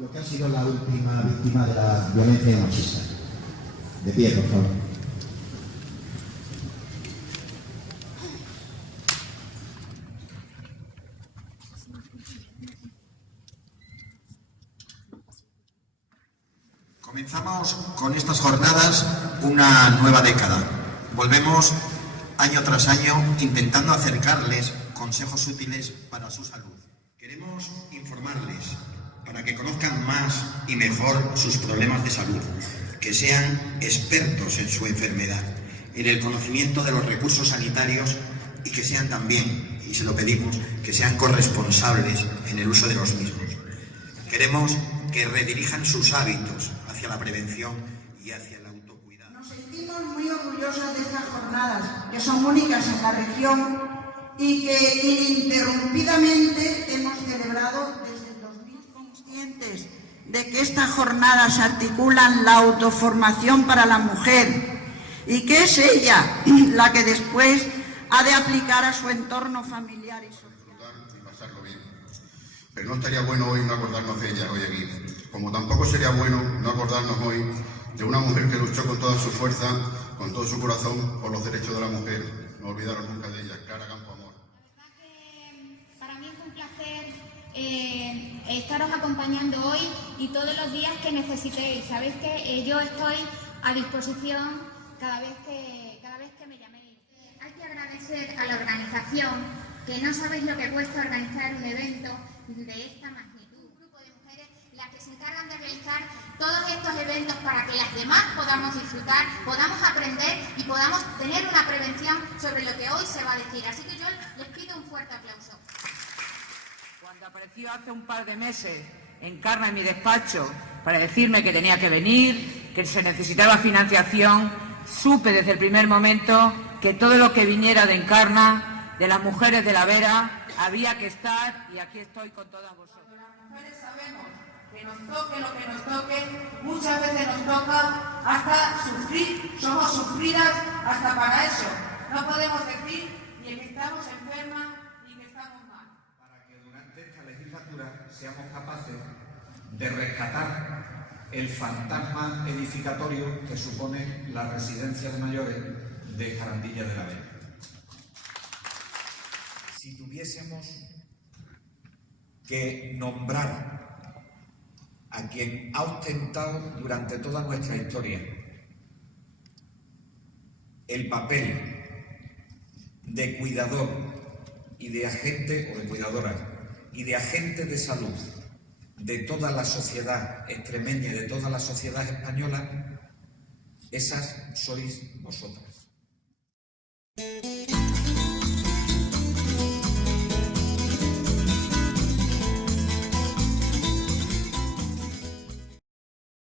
Lo que ha sido la última víctima de la violencia machista. De pie, por favor. Comenzamos con estas jornadas una nueva década. Volvemos año tras año intentando acercarles consejos útiles para su salud. Queremos informarles para que conozcan más y mejor sus problemas de salud, que sean expertos en su enfermedad, en el conocimiento de los recursos sanitarios y que sean también, y se lo pedimos, que sean corresponsables en el uso de los mismos. Queremos que redirijan sus hábitos hacia la prevención y hacia el autocuidado. Nos sentimos muy orgullosos de estas jornadas, que son únicas en la región y que ininterrumpidamente hemos celebrado desde el 2000, conscientes de que estas jornadas articulan la autoformación para la mujer y que es ella la que después ha de aplicar a su entorno familiar y social. Y pasarlo bien. Pero no estaría bueno hoy no acordarnos de ella hoy aquí. Como tampoco sería bueno no acordarnos hoy de una mujer que luchó con toda su fuerza, con todo su corazón, por los derechos de la mujer. No olvidaros nunca de ella, Clara Campoamor. La verdad que para mí es un placer estaros acompañando hoy y todos los días que necesitéis. Sabéis que yo estoy a disposición cada vez que me llaméis. Hay que agradecer a la organización, que no sabéis lo que cuesta organizar un evento de esta magnitud. Un grupo de mujeres las que se encargan de realizar todos estos eventos para que las demás podamos disfrutar, podamos aprender y podamos tener una prevención sobre lo que hoy se va a decir. Así que yo les pido un fuerte aplauso. Cuando apareció hace un par de meses Encarna en mi despacho para decirme que tenía que venir, que se necesitaba financiación, supe desde el primer momento que todo lo que viniera de Encarna, de las mujeres de la Vera, había que estar, y aquí estoy con todas vosotras. Las mujeres sabemos que nos toque lo que nos toque, muchas veces nos toca hasta sufrir, somos sufridas hasta para eso. No podemos decir ni que estamos enfermas ni que estamos mal. Para que durante esta legislatura seamos capaces de rescatar el fantasma edificatorio que supone la residencia de mayores de Jarandilla de la Vera. Si tuviésemos que nombrar a quien ha ostentado durante toda nuestra historia el papel de cuidador y de agente o de cuidadora y de agente de salud de toda la sociedad extremeña y de toda la sociedad española, esas sois vosotras.